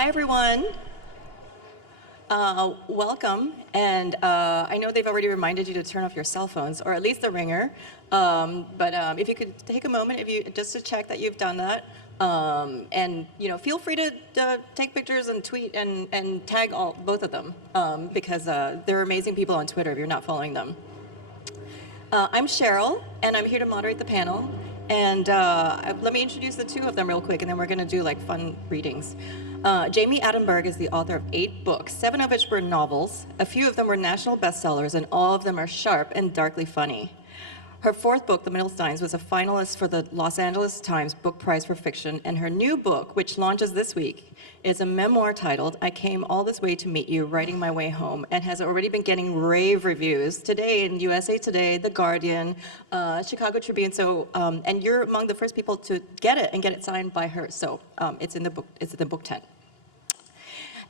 Hi, everyone. Welcome. And I know they've already reminded you to turn off your cell phones, or at least the ringer. But if you could take a moment, just to check that you've done that, and feel free to take pictures and tweet and tag both of them, because they're amazing people on Twitter if you're not following them. I'm Cheryl, and I'm here to moderate the panel. And let me introduce the two of them real quick, and then we're going to do like fun readings. Jami Attenberg is the author of 8 books, 7 of which were novels. A few of them were national bestsellers, and all of them are sharp and darkly funny. Her 4th book, The Middlesteins, was a finalist for the Los Angeles Times Book Prize for Fiction, and her new book, which launches this week, is a memoir titled I Came All This Way to Meet You, Writing My Way Home, and has already been getting rave reviews today in USA Today, The Guardian, Chicago Tribune. So, and you're among the first people to get it and get it signed by her. So it's in the book tent.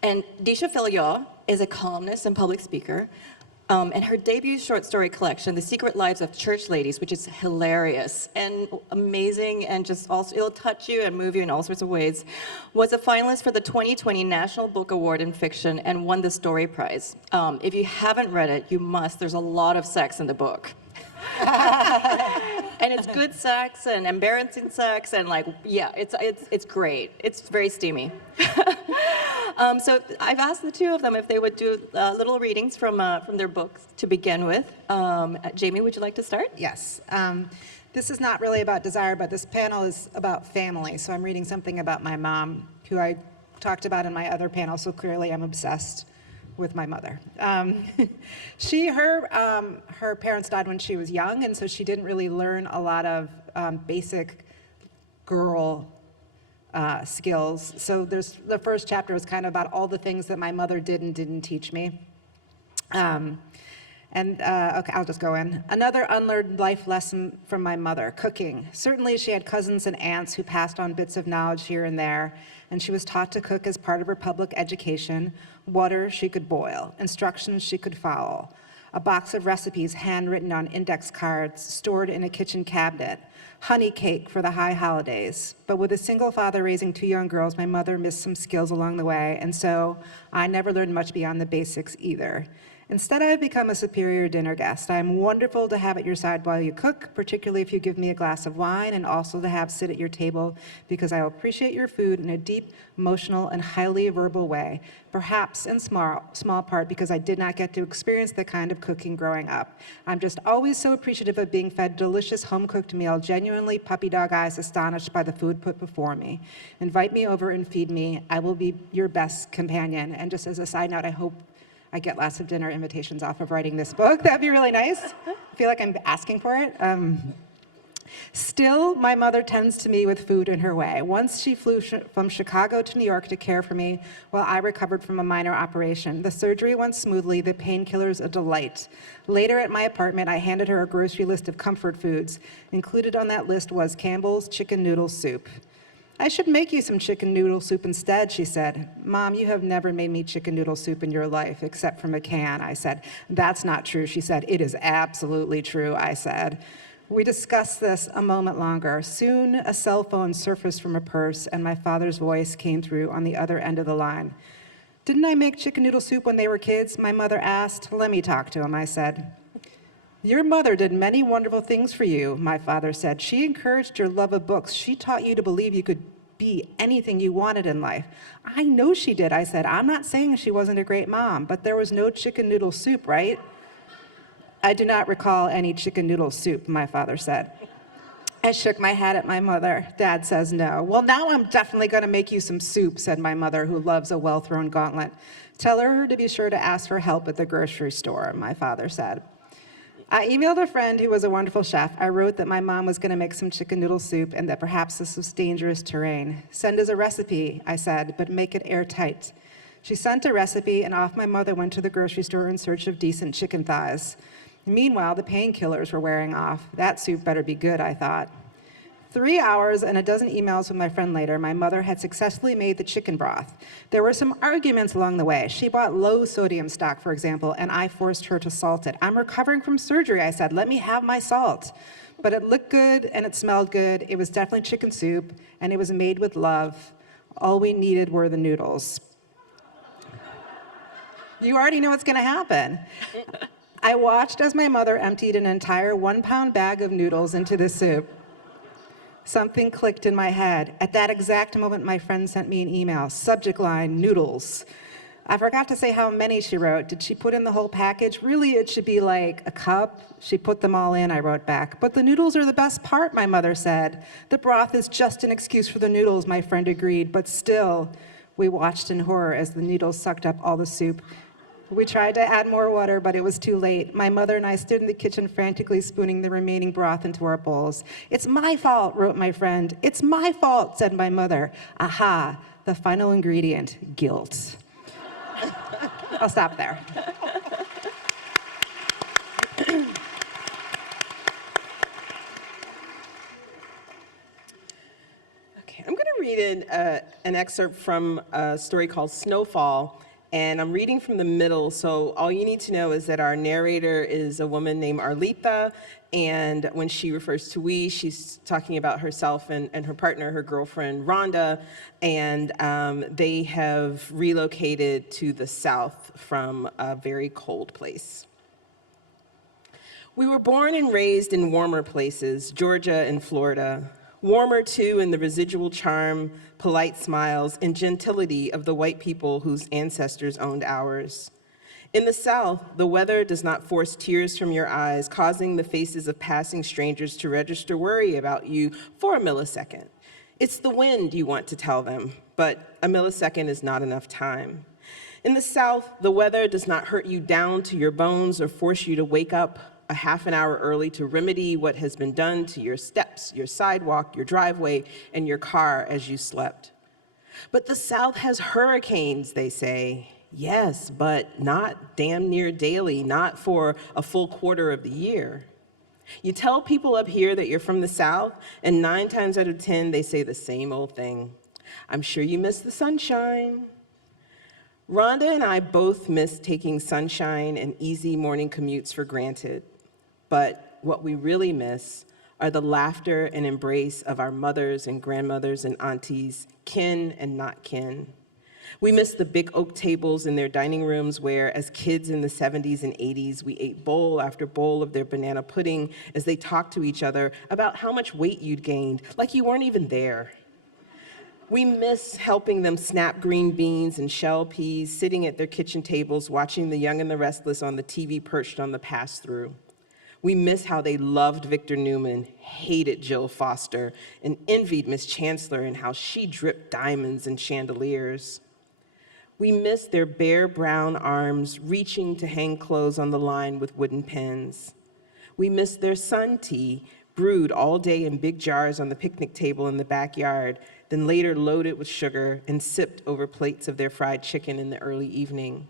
And Deesha Philyaw is a columnist and public speaker. And her debut short story collection, The Secret Lives of Church Ladies, which is hilarious and amazing and just also, it'll touch you and move you in all sorts of ways, was a finalist for the 2020 National Book Award in Fiction and won the Story Prize. If you haven't read it, you must. There's a lot of sex in the book. And it's good sex and embarrassing sex and it's great. It's very steamy. So I've asked the two of them if they would do little readings from their books to begin with. Jami, would you like to start? Yes. This is not really about desire, but this panel is about family. So I'm reading something about my mom, who I talked about in my other panel, so clearly I'm obsessed with my mother. Her parents died when she was young, and so she didn't really learn a lot of basic girl skills. So the first chapter was kind of about all the things that my mother did and didn't teach me. Okay, I'll just go in. Another unlearned life lesson from my mother, cooking. Certainly she had cousins and aunts who passed on bits of knowledge here and there, and she was taught to cook as part of her public education. Water she could boil, instructions she could follow, a box of recipes handwritten on index cards stored in a kitchen cabinet, honey cake for the high holidays. But with a single father raising 2 young girls, my mother missed some skills along the way, and so I never learned much beyond the basics either. Instead, I have become a superior dinner guest. I am wonderful to have at your side while you cook, particularly if you give me a glass of wine, and also to have sit at your table, because I will appreciate your food in a deep, emotional, and highly verbal way, perhaps in small part because I did not get to experience that kind of cooking growing up. I'm just always so appreciative of being fed delicious home-cooked meal, genuinely puppy dog eyes astonished by the food put before me. Invite me over and feed me. I will be your best companion. And just as a side note, I hope I get lots of dinner invitations off of writing this book. That'd be really nice. I feel like I'm asking for it. Still, my mother tends to me with food in her way. Once she flew from Chicago to New York to care for me while I recovered from a minor operation. The surgery went smoothly, the painkillers a delight. Later at my apartment, I handed her a grocery list of comfort foods. Included on that list was Campbell's chicken noodle soup. I should make you some chicken noodle soup instead, she said. Mom, you have never made me chicken noodle soup in your life, except from a can, I said. That's not true, she said. It is absolutely true, I said. We discussed this a moment longer. Soon, a cell phone surfaced from a purse, and my father's voice came through on the other end of the line. Didn't I make chicken noodle soup when they were kids? My mother asked. Let me talk to him, I said. Your mother did many wonderful things for you, my father said. She encouraged your love of books. She taught you to believe you could be anything you wanted in life. I know she did, I said. I'm not saying she wasn't a great mom, but there was no chicken noodle soup, right? I do not recall any chicken noodle soup, my father said. I shook my head at my mother. Dad says no. Well, now I'm definitely going to make you some soup, said my mother, who loves a well-thrown gauntlet. Tell her to be sure to ask for help at the grocery store, my father said. I emailed a friend who was a wonderful chef. I wrote that my mom was going to make some chicken noodle soup and that perhaps this was dangerous terrain. Send us a recipe, I said, but make it airtight. She sent a recipe, and off my mother went to the grocery store in search of decent chicken thighs. Meanwhile, the painkillers were wearing off. That soup better be good, I thought. 3 hours and a dozen emails with my friend later, my mother had successfully made the chicken broth. There were some arguments along the way. She bought low sodium stock, for example, and I forced her to salt it. I'm recovering from surgery, I said. Let me have my salt. But it looked good and it smelled good. It was definitely chicken soup, and it was made with love. All we needed were the noodles. You already know what's going to happen. I watched as my mother emptied an entire 1-pound bag of noodles into the soup. Something clicked in my head. At that exact moment, my friend sent me an email. Subject line, noodles. I forgot to say how many she wrote. Did she put in the whole package? Really, it should be like a cup. She put them all in, I wrote back. But the noodles are the best part, my mother said. The broth is just an excuse for the noodles, my friend agreed. But still, we watched in horror as the noodles sucked up all the soup. We tried to add more water, but it was too late. My mother and I stood in the kitchen frantically spooning the remaining broth into our bowls. It's my fault, wrote my friend. It's my fault, said my mother. Aha, the final ingredient, guilt. I'll stop there. Okay, I'm going to read an excerpt from a story called Snowfall. And I'm reading from the middle, so all you need to know is that our narrator is a woman named Arlita, and when she refers to we, she's talking about herself and her partner, her girlfriend, Rhonda, and they have relocated to the south from a very cold place. We were born and raised in warmer places, Georgia and Florida. Warmer, too, in the residual charm, polite smiles, and gentility of the white people whose ancestors owned ours. In the South, the weather does not force tears from your eyes, causing the faces of passing strangers to register worry about you for a millisecond. It's the wind you want to tell them, but a millisecond is not enough time. In the South, the weather does not hurt you down to your bones or force you to wake up a half an hour early to remedy what has been done to your steps, your sidewalk, your driveway, and your car as you slept. But the South has hurricanes, they say. Yes, but not damn near daily, not for a full quarter of the year. You tell people up here that you're from the South, and 9 times out of 10, they say the same old thing. I'm sure you miss the sunshine. Rhonda and I both miss taking sunshine and easy morning commutes for granted. But what we really miss are the laughter and embrace of our mothers and grandmothers and aunties, kin and not kin. We miss the big oak tables in their dining rooms where, as kids in the 70s and 80s, we ate bowl after bowl of their banana pudding as they talked to each other about how much weight you'd gained, like you weren't even there. We miss helping them snap green beans and shell peas, sitting at their kitchen tables, watching The Young and the Restless on the TV perched on the pass-through. We miss how they loved Victor Newman, hated Jill Foster, and envied Miss Chancellor and how she dripped diamonds and chandeliers. We miss their bare brown arms reaching to hang clothes on the line with wooden pins. We miss their sun tea, brewed all day in big jars on the picnic table in the backyard, then later loaded with sugar and sipped over plates of their fried chicken in the early evening.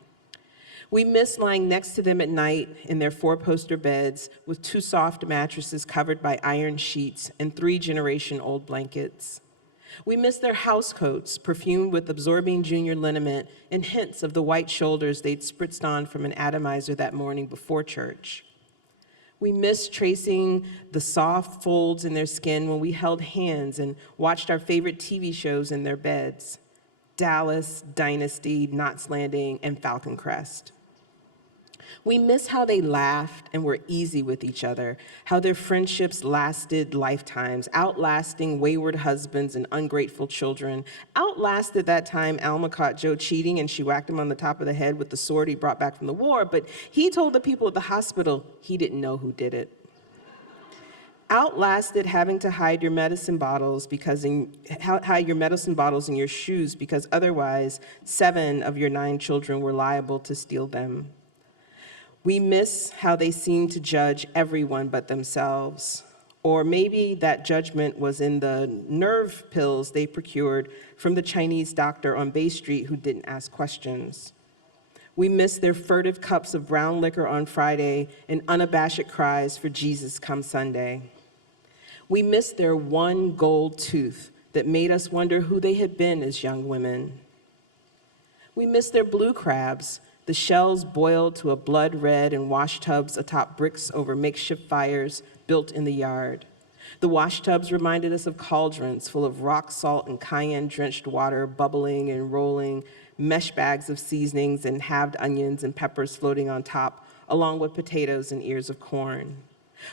We miss lying next to them at night in their 4-poster beds with 2 soft mattresses covered by iron sheets and 3-generation-old blankets. We miss their house coats, perfumed with absorbing junior liniment and hints of the white shoulders they'd spritzed on from an atomizer that morning before church. We miss tracing the soft folds in their skin when we held hands and watched our favorite TV shows in their beds: Dallas, Dynasty, Knots Landing, and Falcon Crest. We miss how they laughed and were easy with each other, how their friendships lasted lifetimes, outlasting wayward husbands and ungrateful children, outlasted that time Alma caught Joe cheating and she whacked him on the top of the head with the sword he brought back from the war, but he told the people at the hospital he didn't know who did it. Outlasted having to hide your medicine bottles hide your medicine bottles in your shoes because otherwise 7 of your 9 children were liable to steal them. We miss how they seemed to judge everyone but themselves. Or maybe that judgment was in the nerve pills they procured from the Chinese doctor on Bay Street who didn't ask questions. We miss their furtive cups of brown liquor on Friday and unabashed cries for Jesus come Sunday. We miss their one gold tooth that made us wonder who they had been as young women. We miss their blue crabs, the shells boiled to a blood red in wash tubs atop bricks over makeshift fires built in the yard. The washtubs reminded us of cauldrons full of rock salt and cayenne-drenched water bubbling and rolling, mesh bags of seasonings and halved onions and peppers floating on top, along with potatoes and ears of corn.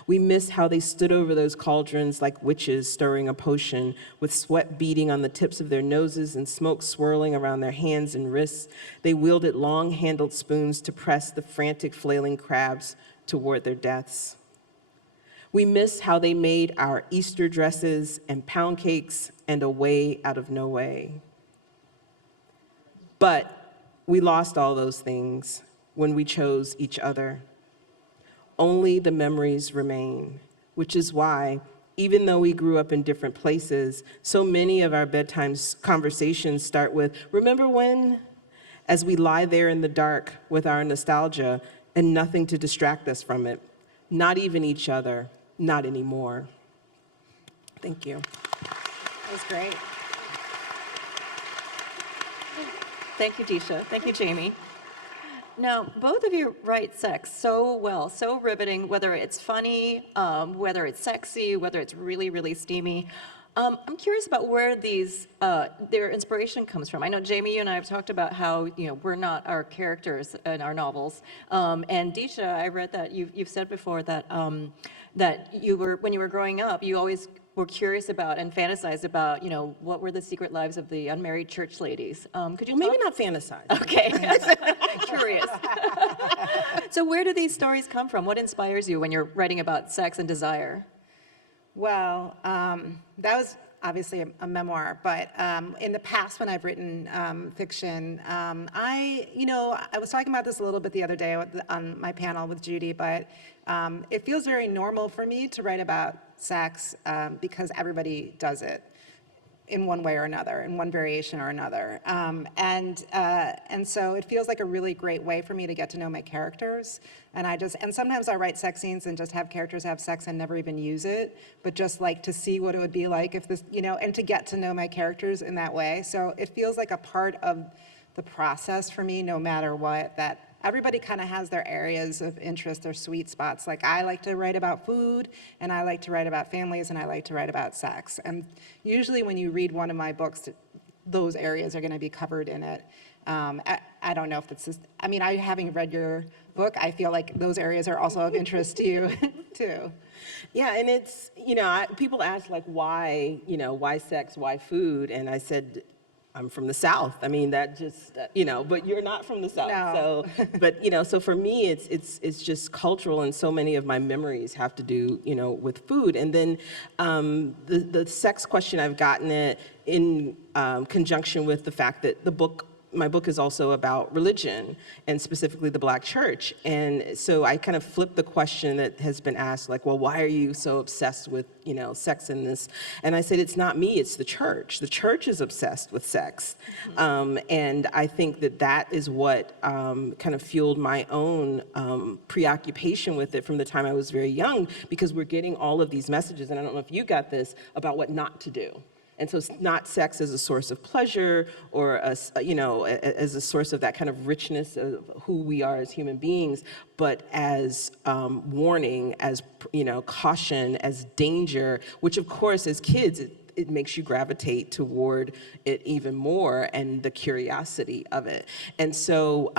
We miss how they stood over those cauldrons like witches stirring a potion, with sweat beading on the tips of their noses and smoke swirling around their hands and wrists. They wielded long-handled spoons to press the frantic, flailing crabs toward their deaths. We miss how they made our Easter dresses and pound cakes and a way out of no way. But we lost all those things when we chose each other. Only the memories remain, which is why, even though we grew up in different places, so many of our bedtime conversations start with, "Remember when?" As we lie there in the dark with our nostalgia and nothing to distract us from it, not even each other, not anymore. Thank you. That was great. Thank you, Deesha. Thank you, Jami. Now, both of you write sex so well, so riveting, whether it's funny, whether it's sexy, whether it's really, really steamy. I'm curious about where their inspiration comes from. I know, Jami, you and I have talked about how, we're not our characters in our novels. And Deesha, I read that you've said before that, that when you were growing up, you always were curious about and fantasized about, what were the secret lives of the unmarried church ladies. Could you Maybe not fantasize. Okay, curious. So where do these stories come from? What inspires you when you're writing about sex and desire? Well, that was obviously a memoir, but in the past when I've written fiction, I was talking about this a little bit the other day on my panel with Judy, but it feels very normal for me to write about sex because everybody does it in one way or another, in one variation or another. And so it feels like a really great way for me to get to know my characters. And sometimes I write sex scenes and just have characters have sex and never even use it, but just like to see what it would be like if this, and to get to know my characters in that way. So it feels like a part of the process for me, no matter what, that everybody kind of has their areas of interest, their sweet spots. Like I like to write about food, and I like to write about families, and I like to write about sex. And usually when you read one of my books, those areas are going to be covered in it. I don't know if it's just, I having read your book, I feel like those areas are also of interest to you, too. Yeah, and it's, people ask like, why sex, why food? And I said, I'm from the South. That just, but you're not from the South. No. So, but, so for me, it's just cultural, and so many of my memories have to do, with food. And then the sex question, I've gotten it in conjunction with the fact that my book is also about religion, and specifically the Black church. And so I kind of flipped the question that has been asked, like, well, why are you so obsessed with, sex in this? And I said, it's not me, it's the church. The church is obsessed with sex. Mm-hmm. And I think that is what kind of fueled my own preoccupation with it from the time I was very young, because we're getting all of these messages, and I don't know if you got this, about what not to do. And so it's not sex as a source of pleasure or, as a source of that kind of richness of who we are as human beings, but as warning, as, caution, as danger, which of course as kids, it makes you gravitate toward it even more, and the curiosity of it. And so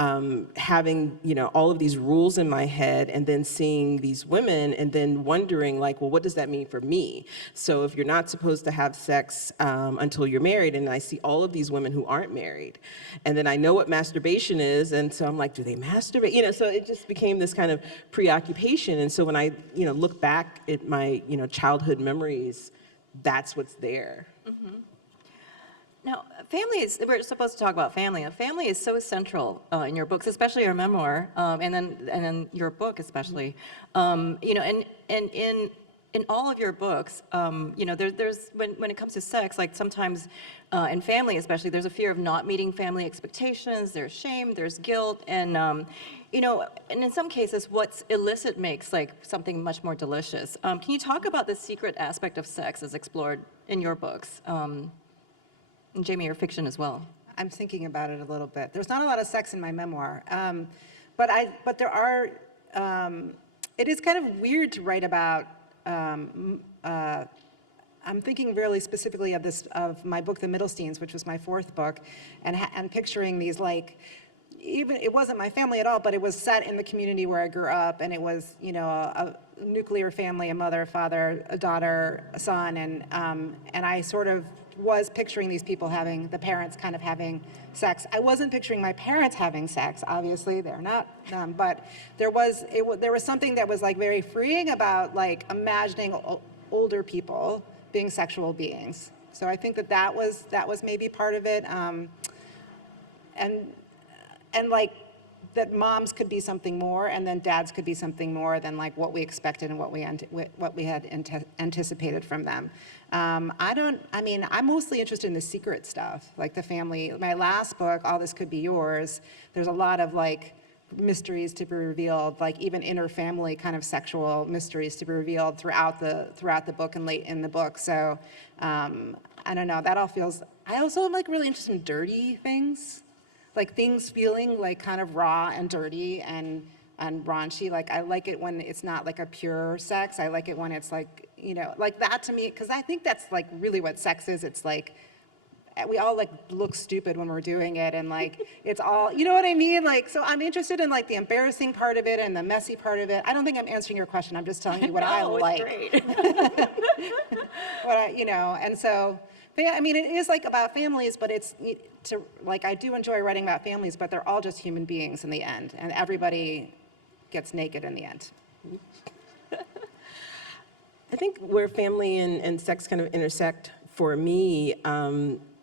having, all of these rules in my head, and then seeing these women, and then wondering like, well, what does that mean for me? So if you're not supposed to have sex until you're married, and I see all of these women who aren't married, and then I know what masturbation is, and so I'm like, do they masturbate? So it just became this kind of preoccupation. And so when I, look back at my, childhood memories, that's what's there. Mm-hmm. Now, we're supposed to talk about family. And family is so central in your books, especially your memoir, and then your book especially. And in all of your books, there's when it comes to sex, like sometimes in family especially, there's a fear of not meeting family expectations, there's shame, there's guilt, and and in some cases, what's illicit makes like something much more delicious. Can you talk about the secret aspect of sex as explored in your books? And Jami, your fiction as well. I'm thinking about it a little bit. There's not a lot of sex in my memoir, but there are. It is kind of weird to write about I'm thinking really specifically of my book, The Middlesteins, which was my fourth book, and picturing these like, even it wasn't my family at all, but it was set in the community where I grew up, and it was, you know, a nuclear family, a mother, a father, a daughter, a son, and I sort of was picturing these people the parents kind of having sex. I wasn't picturing my parents having sex, obviously, they're not, but there was something that was like very freeing about like imagining older people being sexual beings. So I think that was maybe part of it, and like that moms could be something more, and then dads could be something more than like what we expected and what we had anticipated from them. I'm mostly interested in the secret stuff, like the family. My last book, All This Could Be Yours, there's a lot of like mysteries to be revealed, like even inter-family kind of sexual mysteries to be revealed throughout the book and late in the book. So I don't know, that all feels, I also am like really interested in dirty things, like things feeling like kind of raw and dirty and raunchy. Like I like it when it's not like a pure sex. I like it when it's like, you know, like that to me, because I think that's like really what sex is. It's like, we all like look stupid when we're doing it, and like it's all, you know what I mean? Like, so I'm interested in like the embarrassing part of it and the messy part of it. I don't think I'm answering your question. I'm just telling you what I like. Great. You know, and so, but yeah, I mean, it is like about families, but it's like, I do enjoy writing about families, but they're all just human beings in the end, and everybody gets naked in the end. I think where family and sex kind of intersect for me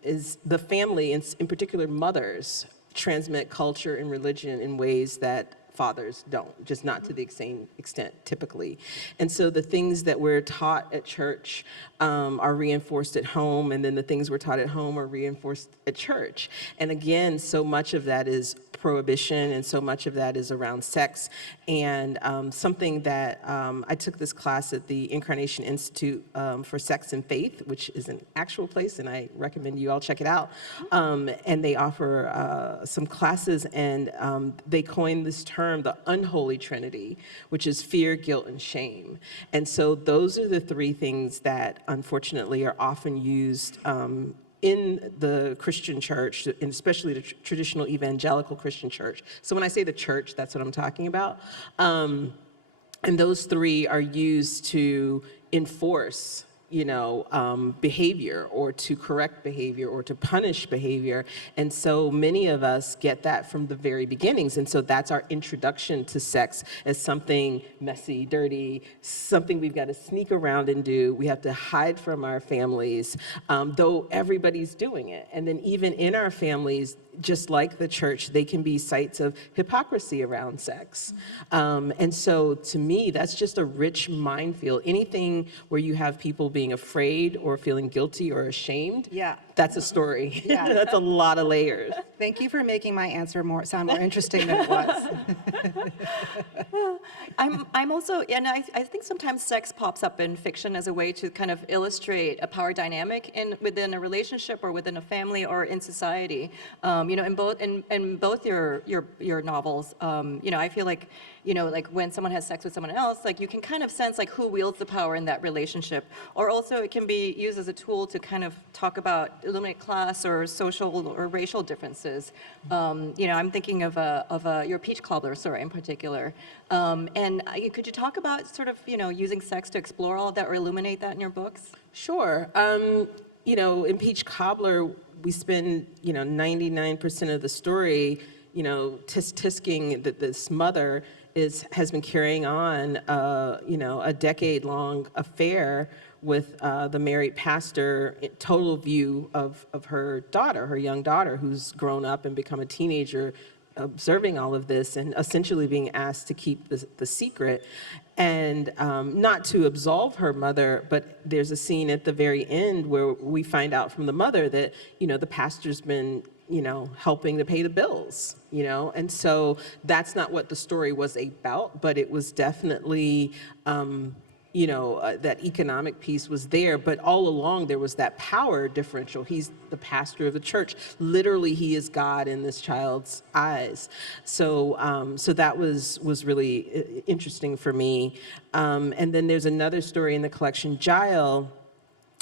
is the family, in particular mothers, transmit culture and religion in ways that fathers don't, just not to the same extent typically. And so the things that we're taught at church are reinforced at home, and then the things we're taught at home are reinforced at church. And again, so much of that is prohibition, and so much of that is around sex. And something that I took this class at the Incarnation Institute for Sex and Faith, which is an actual place, and I recommend you all check it out. And they offer some classes, and they coined this term, the unholy trinity, which is fear, guilt, and shame. And so those are the three things that unfortunately are often used in the Christian church, and especially the traditional evangelical Christian church. So when I say the church, that's what I'm talking about. And those three are used to enforce, you know, behavior, or to correct behavior, or to punish behavior. And so many of us get that from the very beginnings. And so that's our introduction to sex as something messy, dirty, something we've got to sneak around and do. We have to hide from our families, though everybody's doing it. And then even in our families, just like the church, they can be sites of hypocrisy around sex. And so to me, that's just a rich minefield. Anything where you have people being afraid or feeling guilty or ashamed, Yeah. that's a story. Yeah. That's a lot of layers. Thank you for making my answer sound more interesting than it was. I'm also, and I think sometimes sex pops up in fiction as a way to kind of illustrate a power dynamic within a relationship, or within a family, or in society. You know, in both your novels, you know, I feel like, you know, like when someone has sex with someone else, like you can kind of sense like who wields the power in that relationship. Or also it can be used as a tool to kind of talk about, illuminate class or social or racial differences. You know, I'm thinking of your Peach Cobbler story in particular. And could you talk about sort of, you know, using sex to explore all of that or illuminate that in your books? Sure. You know, in Peach Cobbler, we spend, you know, 99% of the story, you know, tisking that this mother has been carrying on, you know, a decade-long affair with the married pastor, total view of her daughter, her young daughter, who's grown up and become a teenager, observing all of this and essentially being asked to keep the secret. And not to absolve her mother, but there's a scene at the very end where we find out from the mother that, you know, the pastor's been, you know, helping to pay the bills, you know? And so that's not what the story was about, but it was definitely that economic piece was there, but all along there was that power differential. He's the pastor of the church. Literally, he is God in this child's eyes. So that was really interesting for me. And then there's another story in the collection, Jael,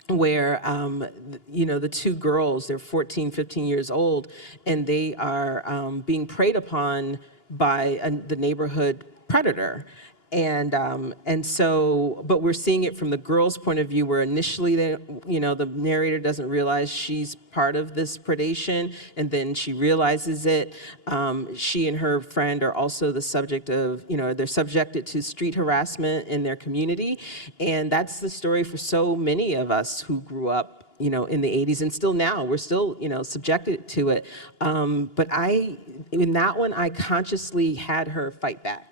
where, the two girls, they're 14, 15 years old, and they are being preyed upon by the neighborhood predator. And so, but we're seeing it from the girl's point of view, where initially, the narrator doesn't realize she's part of this predation, and then she realizes it. She and her friend are also the subject of, they're subjected to street harassment in their community. And that's the story for so many of us who grew up, in the 80s, and still now, we're still, subjected to it. But in that one, I consciously had her fight back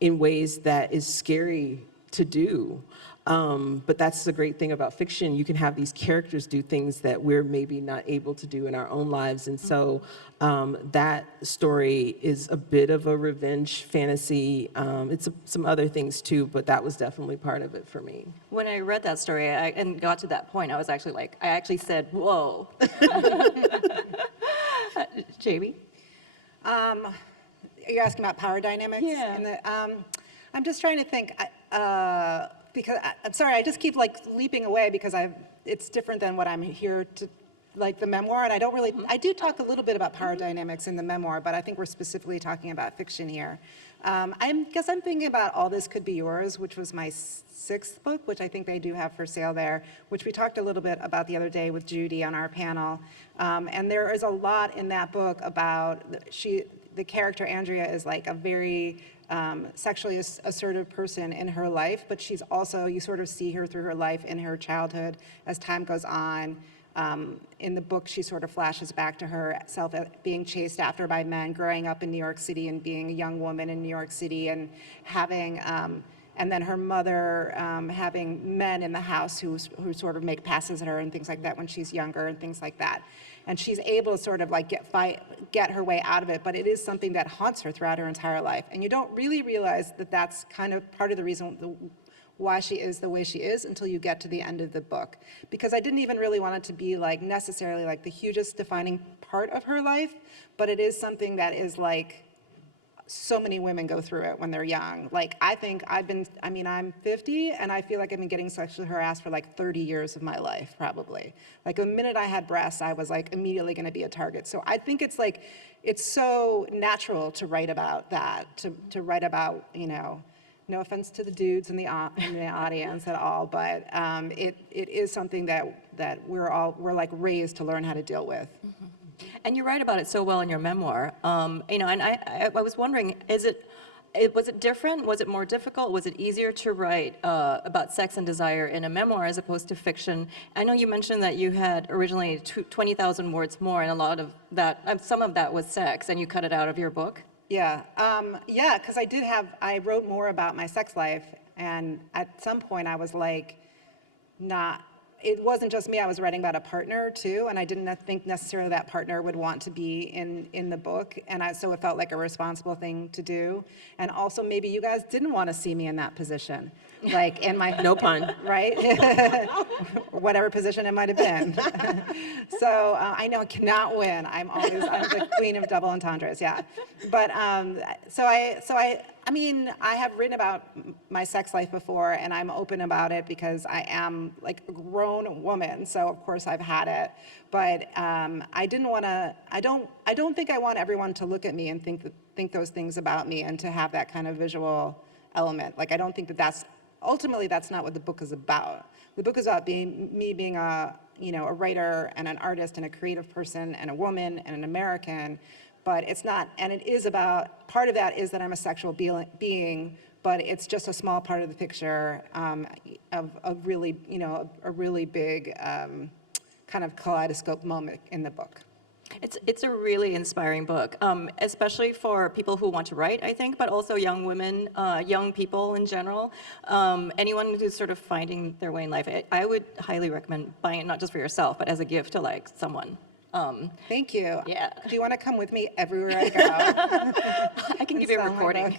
in ways that is scary to do. But that's the great thing about fiction. You can have these characters do things that we're maybe not able to do in our own lives. And so that story is a bit of a revenge fantasy. It's some other things too, but that was definitely part of it for me. When I read that story and got to that point, I was actually like, I actually said, whoa. Jami? Are you asking about power dynamics? Yeah. I'm just trying to think, because I'm sorry, I just keep leaping away because it's different than what I'm here to, the memoir, and I do talk a little bit about power dynamics in the memoir, but I think we're specifically talking about fiction here. I guess I'm thinking about All This Could Be Yours, which was my 6th book, which I think they do have for sale there, which we talked a little bit about the other day with Judy on our panel. And there is a lot in that book about the character Andrea is a very sexually assertive person in her life, but she's also, you sort of see her through her life in her childhood as time goes on. In the book, she sort of flashes back to herself being chased after by men, growing up in New York City and being a young woman in New York City, and having, and then her mother having men in the house who sort of make passes at her and things like that when she's younger and things like that. And she's able to sort of get her way out of it, but it is something that haunts her throughout her entire life. And you don't really realize that that's kind of part of the reason why she is the way she is until you get to the end of the book. Because I didn't even really want it to be necessarily the hugest defining part of her life, but it is something that is so many women go through it when they're young. I think I'm 50, and I feel like I've been getting sexually harassed for 30 years of my life, probably. The minute I had breasts, I was immediately gonna be a target. So I think it's it's so natural to write about that, to write about, no offense to the dudes in the audience at all, but it is something that we're raised to learn how to deal with. Mm-hmm. And you write about it so well in your memoir. And I was wondering, was it different? Was it more difficult? Was it easier to write about sex and desire in a memoir as opposed to fiction? I know you mentioned that you had originally 20,000 words more, and a lot of that, some of that was sex, and you cut it out of your book. Yeah, because I wrote more about my sex life, and at some point I was it wasn't just me, I was writing about a partner too, and I didn't think necessarily that partner would want to be in the book, and so it felt like a responsible thing to do. And also maybe you guys didn't want to see me in that position, in my... No pun. Right? Whatever position it might have been. So I know I cannot win. I'm the queen of double entendres, yeah. But I have written about my sex life before, and I'm open about it because I am a grown woman, so of course I've had it. But I don't think I want everyone to look at me and think those things about me and to have that kind of visual element. I don't think that's ultimately that's not what the book is about. The book is about me being a writer and an artist and a creative person and a woman and an American. But it's not, and it is about, part of that is that I'm a sexual being, but it's just a small part of the picture of a really big kind of kaleidoscope moment in the book. It's a really inspiring book, especially for people who want to write, I think, but also young women, young people in general, anyone who's sort of finding their way in life. I would highly recommend buying it, not just for yourself, but as a gift to someone. Thank you. Yeah. Do you want to come with me everywhere I go? I can give you a Sell my recording.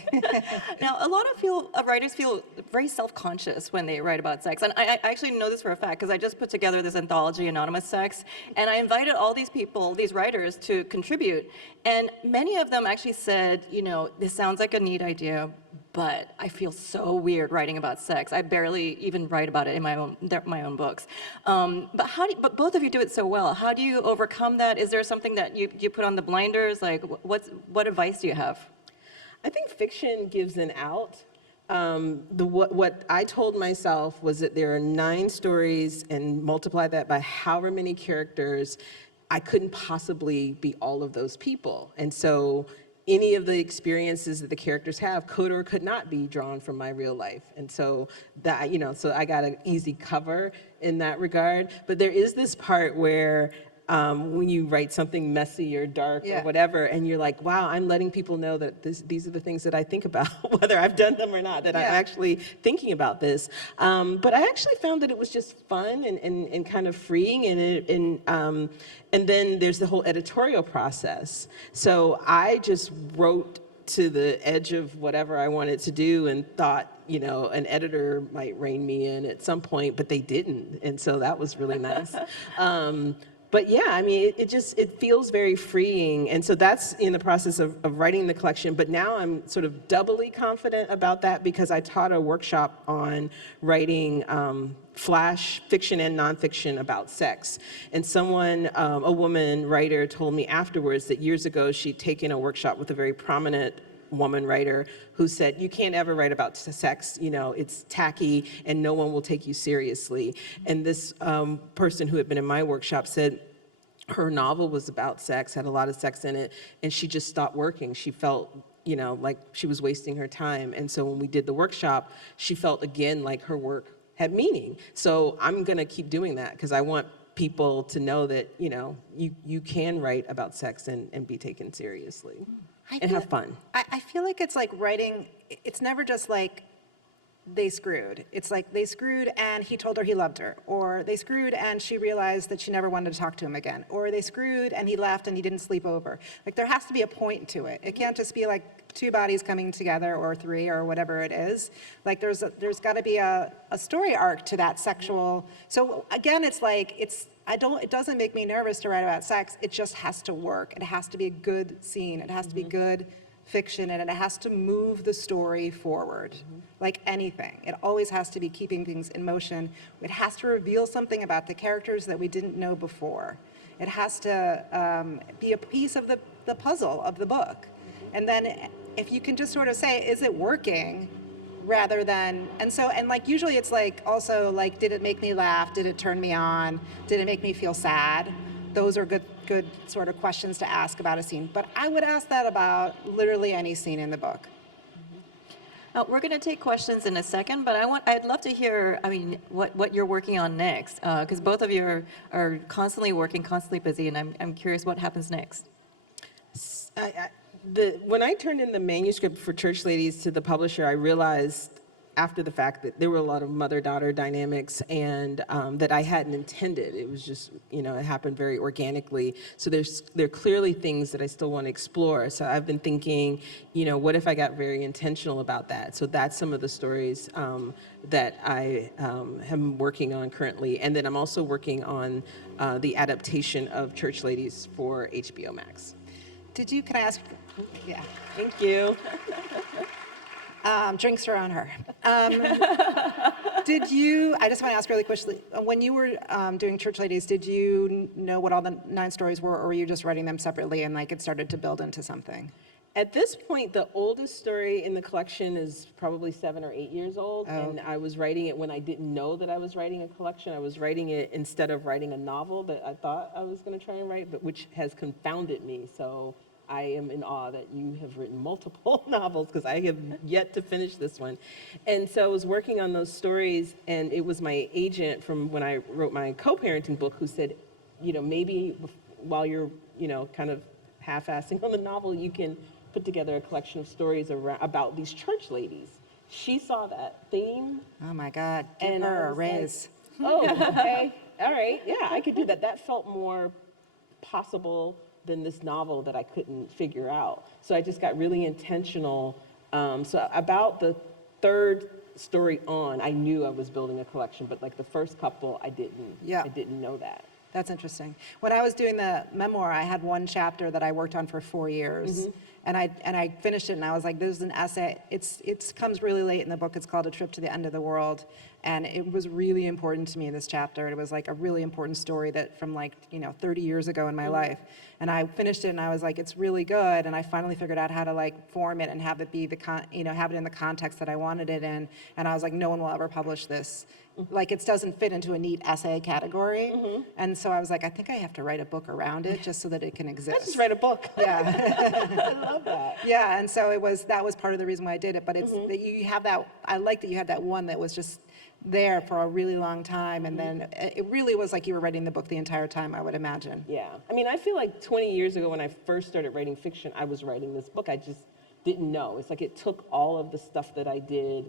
Now, a lot of writers feel very self-conscious when they write about sex, and I actually know this for a fact because I just put together this anthology, Anonymous Sex, and I invited all these people, these writers, to contribute, and many of them actually said, this sounds like a neat idea, but I feel so weird writing about sex. I barely even write about it in my own books. But both of you do it so well. How do you overcome that? Is there something that you put on the blinders? Like, what advice do you have? I think fiction gives an out. What I told myself was that there are 9 stories, and multiply that by however many characters, I couldn't possibly be all of those people. And so any of the experiences that the characters have could or could not be drawn from my real life. And so that, so I got an easy cover in that regard. But there is this part where when you write something messy or dark or whatever, and you're like, wow, I'm letting people know that these are the things that I think about, whether I've done them or not, that I'm actually thinking about this. But I actually found that it was just fun and kind of freeing, and then there's the whole editorial process. So I just wrote to the edge of whatever I wanted to do and thought, an editor might rein me in at some point, but they didn't. And so that was really nice. But yeah, I mean, it feels very freeing. And so that's in the process of writing the collection. But now I'm sort of doubly confident about that because I taught a workshop on writing flash fiction and nonfiction about sex. And someone, a woman writer, told me afterwards that years ago she'd taken a workshop with a very prominent woman writer who said, you can't ever write about sex, it's tacky and no one will take you seriously. And this person who had been in my workshop said her novel was about sex, had a lot of sex in it, and she just stopped working. She felt like she was wasting her time. And so when we did the workshop, she felt again like her work had meaning. So I'm gonna keep doing that because I want people to know that, you can write about sex and be taken seriously. And have fun. I feel like it's like writing, it's never just like they screwed. It's like they screwed and he told her he loved her. Or they screwed and she realized that she never wanted to talk to him again. Or they screwed and he left and he didn't sleep over. Like there has to be a point to it. It can't just be like 2 bodies coming together or 3 or whatever it is. Like there's got to be a story arc to that sexual. So again, it's like, it doesn't make me nervous to write about sex. It just has to work. It has to be a good scene. It has to be good fiction, and it has to move the story forward. Like anything. It always has to be keeping things in motion. It has to reveal something about the characters that we didn't know before. It has to be a piece of the puzzle of the book. And then if you can just sort of say, is it working? Rather than, and like usually it's like also like, did it make me laugh? Did it turn me on? Did it make me feel sad? Those are good sort of questions to ask about a scene. But I would ask that about literally any scene in the book. We're going to take questions in a second, but I'd love to hear, what you're working on next, because both of you are constantly working, constantly busy, and I'm curious what happens next. When I turned in the manuscript for Church Ladies to the publisher, I realized after the fact that there were a lot of mother-daughter dynamics and that I hadn't intended. It was just, it happened very organically. So there are clearly things that I still want to explore. So I've been thinking, what if I got very intentional about that? So that's some of the stories that I am working on currently. And then I'm also working on the adaptation of Church Ladies for HBO Max. Can I ask? Yeah. Thank you. Drinks are on her. I just want to ask really quickly, when you were doing Church Ladies, did you know what all the 9 stories were, or were you just writing them separately and like it started to build into something? At this point, the oldest story in the collection is probably 7 or 8 years old, and I was writing it when I didn't know that I was writing a collection. I was writing it instead of writing a novel that I thought I was going to try and write, but which has confounded me. So I am in awe that you have written multiple novels because I have yet to finish this one. And so I was working on those stories, and it was my agent from when I wrote my co-parenting book who said, maybe while you're, kind of half-assing on the novel, you can put together a collection of stories about these church ladies. She saw that theme. Oh my God, give her a raise. Like, oh, okay, all right, yeah, I could do that. That felt more possible than this novel that I couldn't figure out. So I just got really intentional. So about the third story on, I knew I was building a collection, but like the first couple, I didn't know that. That's interesting. When I was doing the memoir, I had one chapter that I worked on for 4 years. And I finished it, and I was like, "There's an essay. It comes really late in the book. It's called A Trip to the End of the World, and it was really important to me. This chapter. It was like a really important story that from 30 years ago in my life. And I finished it, and I was like, it's really good. And I finally figured out how to like form it and have it be have it in the context that I wanted it in. And I was like, no one will ever publish this. Like it doesn't fit into a neat essay category. And so I was like, I think I have to write a book around it just so that it can exist. I just write a book. Yeah. I love that. Yeah, and so that was part of the reason why I did it. But it's that you have that. I like that you had that one that was just there for a really long time, and then it really was like you were writing the book the entire time, I would imagine. Yeah, I mean, I feel like 20 years ago when I first started writing fiction, I was writing this book. I just didn't know. It's like it took all of the stuff that I did,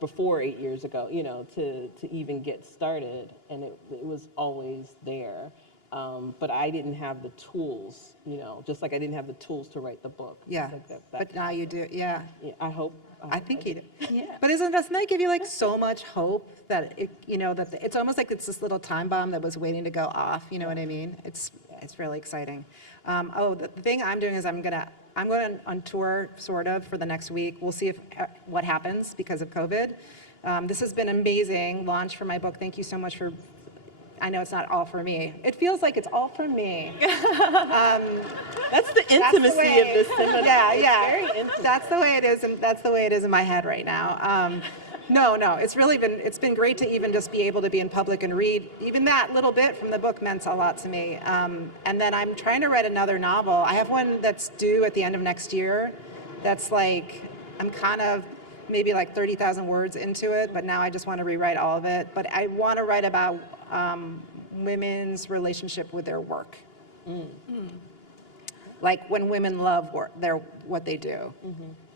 before 8 years ago, to even get started, and it was always there. But I didn't have the tools, just like I didn't have the tools to write the book. Yeah, Like but now you do, yeah. Yeah, I hope I think you do. Yeah. But doesn't that give you like so much hope that it's almost like it's this little time bomb that was waiting to go off, you know what I mean? It's really exciting. The thing I'm doing is I'm going on tour sort of for the next week. We'll see what happens because of COVID. This has been amazing launch for my book. Thank you so much for, I know it's not all for me. It feels like it's all for me. That's the intimacy of this seminar. Yeah. Very intimate. That's the way it is, and that's the way it is in my head right now. No, it's been great to even just be able to be in public and read. Even that little bit from the book meant a lot to me. And then I'm trying to write another novel. I have one that's due at the end of next year. That's like, I'm kind of maybe like 30,000 words into it, but now I just want to rewrite all of it. But I want to write about women's relationship with their work. Like when women love what they do.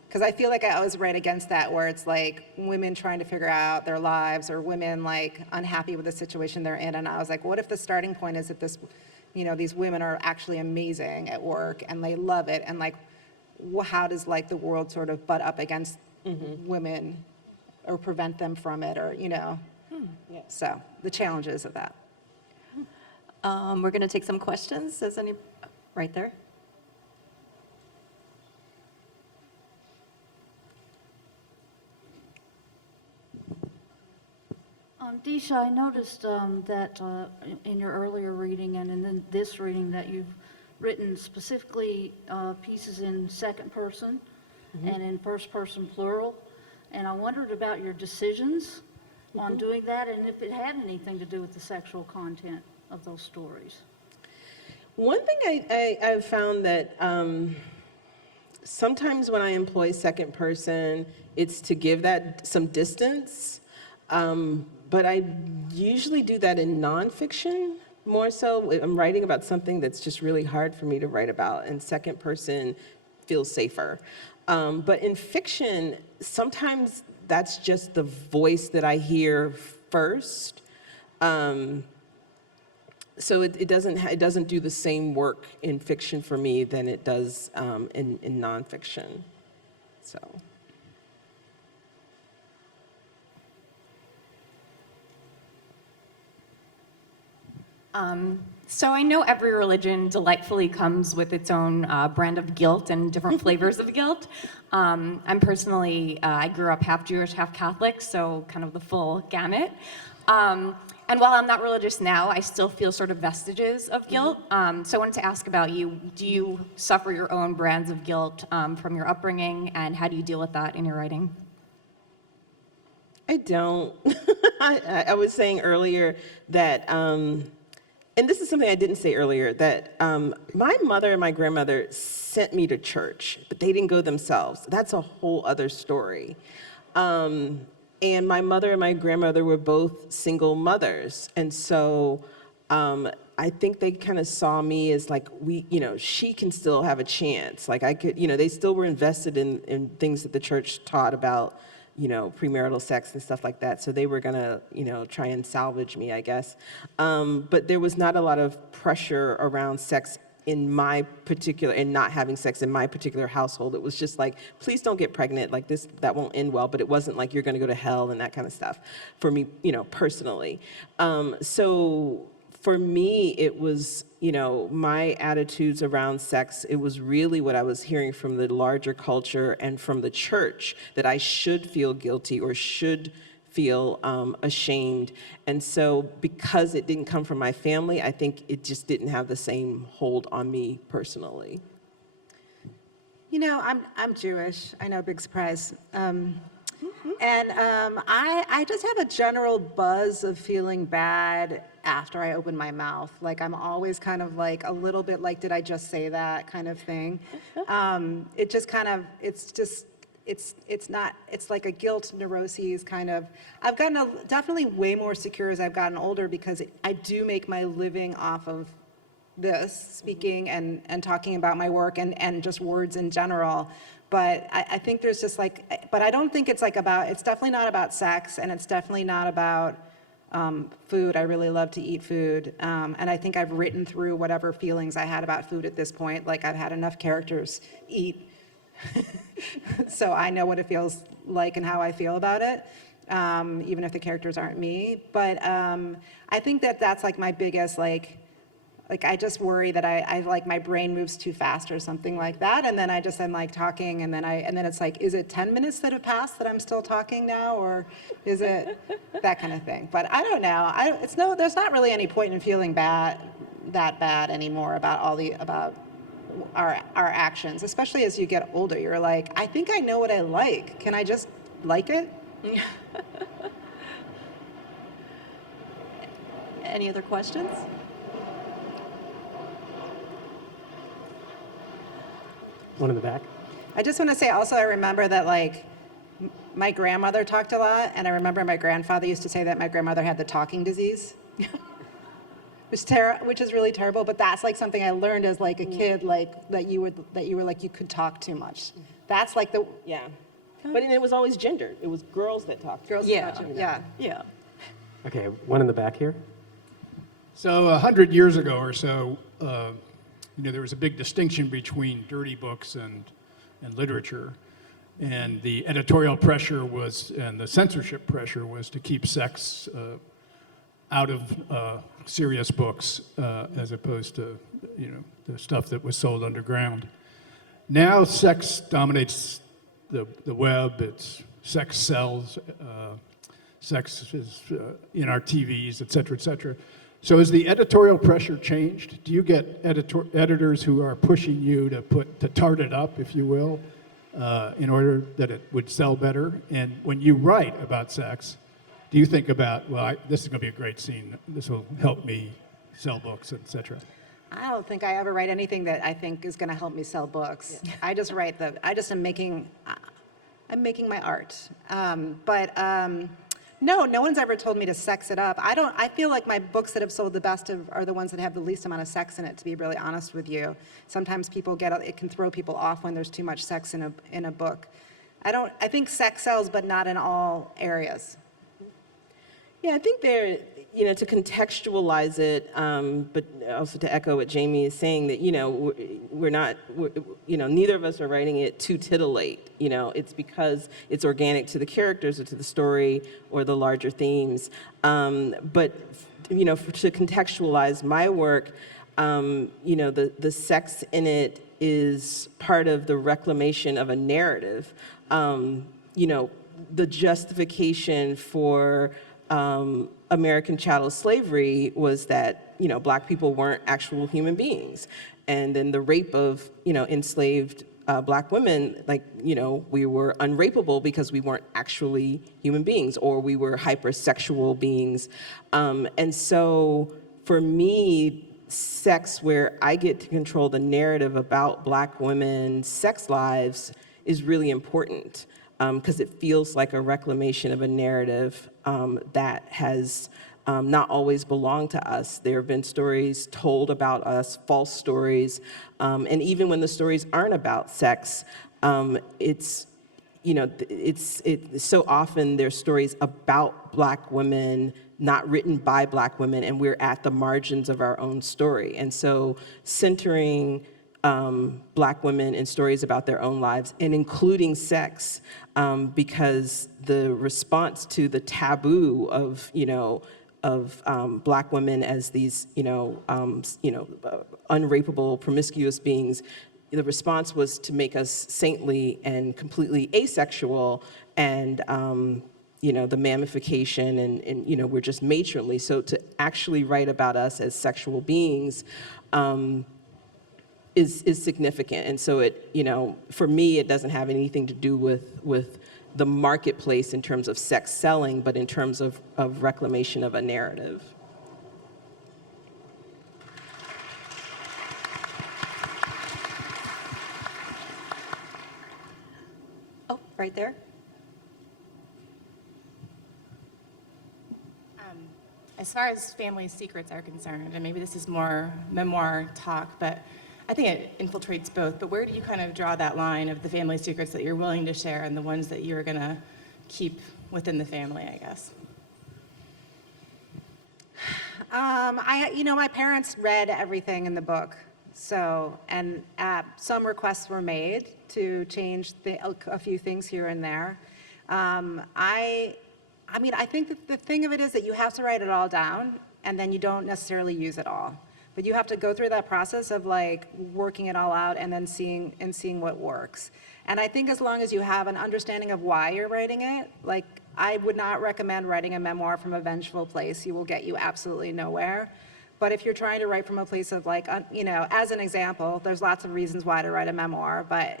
Because I feel like I always write against that, where it's like women trying to figure out their lives, or women like unhappy with the situation they're in. And I was like, what if the starting point is that these women are actually amazing at work and they love it, and like, how does like the world sort of butt up against women or prevent them from it, or Yeah. So the challenges of that. We're going to take some questions. Does any, right there? Deesha, I noticed that in your earlier reading and in this reading that you've written specifically pieces in second person and in first person plural. And I wondered about your decisions on doing that, and if it had anything to do with the sexual content of those stories. One thing I've found that sometimes when I employ second person, it's to give that some distance. But I usually do that in nonfiction more so. I'm writing about something that's just really hard for me to write about, and second person feels safer. But in fiction, sometimes that's just the voice that I hear first. So it doesn't do the same work in fiction for me than it does in nonfiction. So. So I know every religion delightfully comes with its own brand of guilt and different flavors of guilt. I'm personally, I grew up half Jewish, half Catholic, so kind of the full gamut. And while I'm not religious now, I still feel sort of vestiges of guilt. So I wanted to ask about you. Do you suffer your own brands of guilt from your upbringing, and how do you deal with that in your writing? I don't. I was saying earlier that, and this is something I didn't say earlier, that my mother and my grandmother sent me to church, but they didn't go themselves. That's a whole other story. And my mother and my grandmother were both single mothers. And so I think they kind of saw me as like, she can still have a chance. Like I could, they still were invested in things that the church taught about premarital sex and stuff like that. So they were gonna, try and salvage me, I guess. But there was not a lot of pressure around sex in my particular, and not having sex in my particular household. It was just like, please don't get pregnant, like that won't end well, but it wasn't like you're gonna go to hell and that kind of stuff for me, personally. So for me, it was, my attitudes around sex, it was really what I was hearing from the larger culture and from the church, that I should feel guilty or should feel ashamed. And so because it didn't come from my family, I think it just didn't have the same hold on me personally. I'm Jewish. I know, big surprise. And I just have a general buzz of feeling bad after I open my mouth. Like, I'm always kind of like a little bit like, did I just say that kind of thing? It just kind of, it's like a guilt neuroses kind of. I've gotten definitely way more secure as I've gotten older, because I do make my living off of this, speaking and talking about my work and just words in general. But I think there's just but I don't think it's it's definitely not about sex, and it's definitely not about food. I really love to eat food. And I think I've written through whatever feelings I had about food at this point. Like, I've had enough characters eat. So I know what it feels like and how I feel about it, even if the characters aren't me. But I think that's my biggest, I just worry that I my brain moves too fast or something like that, and then I'm talking, and then it's is it 10 minutes that have passed that I'm still talking now, or is it that kind of thing? But I don't know. There's not really any point in feeling that bad anymore about about our actions, especially as you get older. You're like, I think I know what I like. Can I just like it? Any other questions? One in the back. I just want to say also, I remember that my grandmother talked a lot, and I remember my grandfather used to say that my grandmother had the talking disease. Which is really terrible, but that's something I learned as a kid, that you were you could talk too much. That's Yeah. But it was always gendered. It was girls that talked. girls. Yeah. Talk too much. Yeah. Okay, one in the back here. So 100 years ago or so, there was a big distinction between dirty books and literature. And the editorial pressure and the censorship pressure was to keep sex out of serious books, as opposed to, the stuff that was sold underground. Now sex dominates the web. Sex sells. Sex is in our TVs, et cetera, et cetera. So has the editorial pressure changed? Do you get editors who are pushing you to tart it up, if you will, in order that it would sell better? And when you write about sex, do you think about, this is going to be a great scene. This will help me sell books, et cetera? I don't think I ever write anything that I think is going to help me sell books. Yeah. I just write I'm making my art. No one's ever told me to sex it up. I feel like my books that have sold the best are the ones that have the least amount of sex in it, to be really honest with you. Sometimes it can throw people off when there's too much sex in a book. I think sex sells, but not in all areas. Yeah, I think to contextualize it, but also to echo what Jami is saying, that, neither of us are writing it to titillate. It's because it's organic to the characters or to the story or the larger themes. But, to contextualize my work, the sex in it is part of the reclamation of a narrative. The justification for American chattel slavery was that, Black people weren't actual human beings. And then the rape of, enslaved Black women, we were unrapeable because we weren't actually human beings, or we were hypersexual beings. And so for me, sex, where I get to control the narrative about Black women's sex lives, is really important. Because it feels like a reclamation of a narrative that has not always belonged to us. There have been stories told about us, false stories, and even when the stories aren't about sex, it's it's so often there's stories about Black women, not written by Black women, and we're at the margins of our own story. And so centering Black women in stories about their own lives, and including sex, because the response to the taboo of, Black women as these, unrapeable, promiscuous beings, the response was to make us saintly and completely asexual, and the mammification, and we're just matronly. So to actually write about us as sexual beings is significant. And so it, for me, it doesn't have anything to do with the marketplace in terms of sex selling, but in terms of reclamation of a narrative. Oh, right there. As far as family secrets are concerned, and maybe this is more memoir talk, but I think it infiltrates both, but where do you kind of draw that line of the family secrets that you're willing to share and the ones that you're going to keep within the family, I guess? My parents read everything in the book, and some requests were made to change a few things here and there. I think that the thing of it is that you have to write it all down, and then you don't necessarily use it all. But you have to go through that process of working it all out and then seeing what works. And I think as long as you have an understanding of why you're writing it, I would not recommend writing a memoir from a vengeful place. You will get you absolutely nowhere. But if you're trying to write from a place of as an example, there's lots of reasons why to write a memoir, but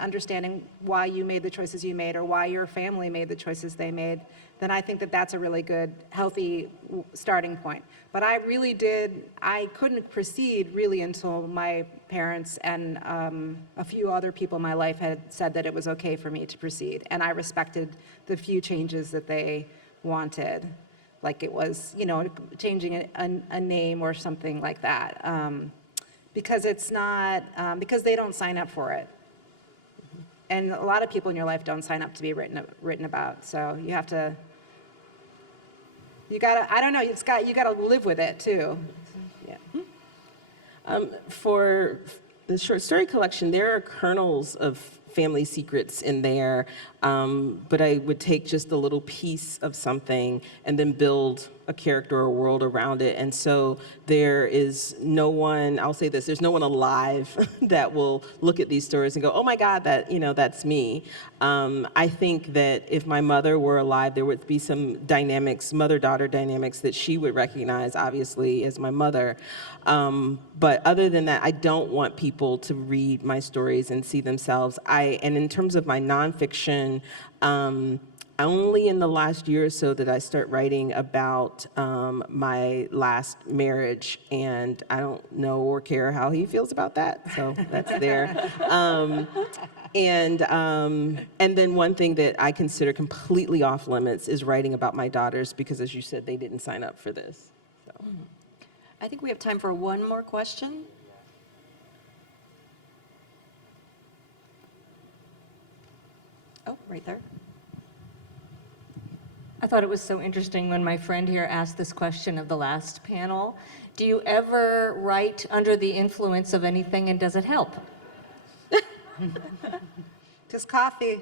understanding why you made the choices you made or why your family made the choices they made, then I think that that's a really good, healthy starting point. But I couldn't proceed really until my parents and a few other people in my life had said that it was okay for me to proceed. And I respected the few changes that they wanted. Like it was, changing a name or something like that. Because it's not, because they don't sign up for it. And a lot of people in your life don't sign up to be written about. So you have to, you gotta live with it too. Yeah. For the short story collection, there are kernels of family secrets in there, but I would take just a little piece of something and then build a character or a world around it. And so there is no one, I'll say this, there's no one alive that will look at these stories and go, oh my God, that's me. I think that if my mother were alive, there would be some dynamics, mother-daughter dynamics that she would recognize, obviously, as my mother. But other than that, I don't want people to read my stories and see themselves. And in terms of my nonfiction, only in the last year or so did I start writing about my last marriage, and I don't know or care how he feels about that, so that's there. And then one thing that I consider completely off limits is writing about my daughters, because as you said, they didn't sign up for this. So. I think we have time for one more question. Oh, right there. I thought it was so interesting when my friend here asked this question of the last panel. Do you ever write under the influence of anything, and does it help? Just coffee.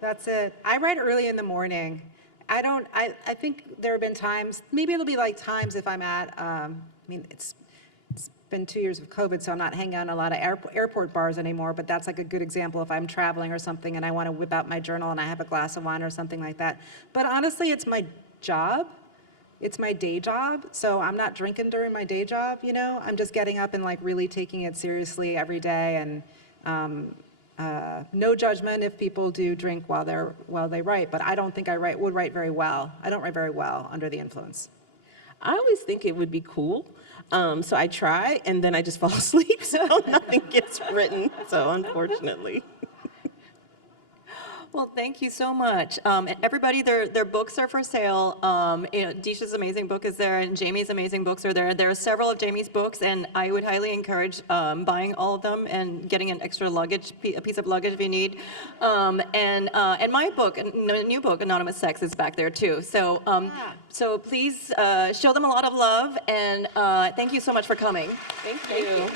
That's it. I write early in the morning. I think there have been times, maybe it'll be times if I'm at, it's been 2 years of COVID, so I'm not hanging out in a lot of airport bars anymore, but that's a good example if I'm traveling or something and I want to whip out my journal and I have a glass of wine or something like that. But honestly, it's my job. It's my day job, so I'm not drinking during my day job, I'm just getting up and really taking it seriously every day, and no judgment if people do drink while they write, but I don't think I would write very well. I don't write very well under the influence. I always think it would be cool. So I try, and then I just fall asleep, so nothing gets written, so unfortunately. Well, thank you so much. And everybody, their books are for sale. Deesha's amazing book is there, and Jami's amazing books are there. There are several of Jami's books, and I would highly encourage buying all of them and getting an extra luggage, a piece of luggage if you need. And my book, new book, Anonymous Sex, is back there too. So, so please show them a lot of love, and thank you so much for coming. Thank you.